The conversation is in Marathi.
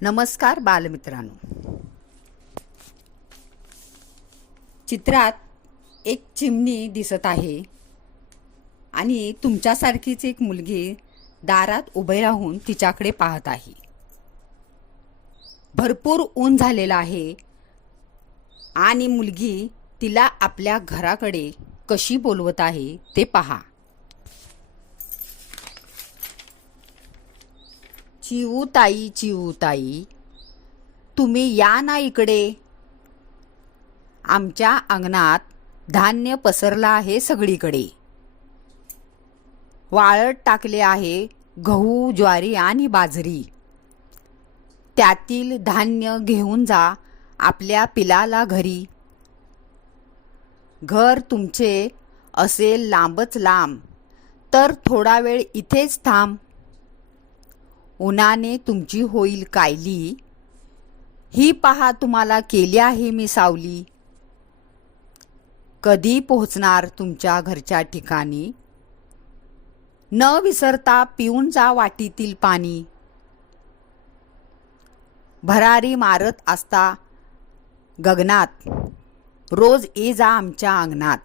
नमस्कार बालमित्रांनो. चित्रात एक चिमणी दिसत आहे आणि तुमच्यासारखीच एक मुलगी दारात उभे राहून तिच्याकडे पाहत आहे. भरपूर ऊन झालेलं आहे आणि मुलगी तिला आपल्या घराकडे कशी बोलवत आहे ते पहा. चिवूताई, चिवूताई, तुम्ही या ना इकडे. आमच्या अंगणात धान्य पसरलं आहे सगळीकडे. वाळत टाकले आहे गहू, ज्वारी आणि बाजरी. त्यातील धान्य घेऊन जा आपल्या पिलाला घरी. घर तुमचे असेल लांबच लांब, तर थोडा वेळ इथेच थांब. उन्हाने तुमची होईल कायली, ही पहा तुम्हाला केली आहे मी सावली. कधी पोहोचणार तुमच्या घरच्या ठिकाणी, न विसरता पिऊन जा वाटीतील पाणी. भरारी मारत असता गगनात, रोज ये जा आमच्या अंगणात.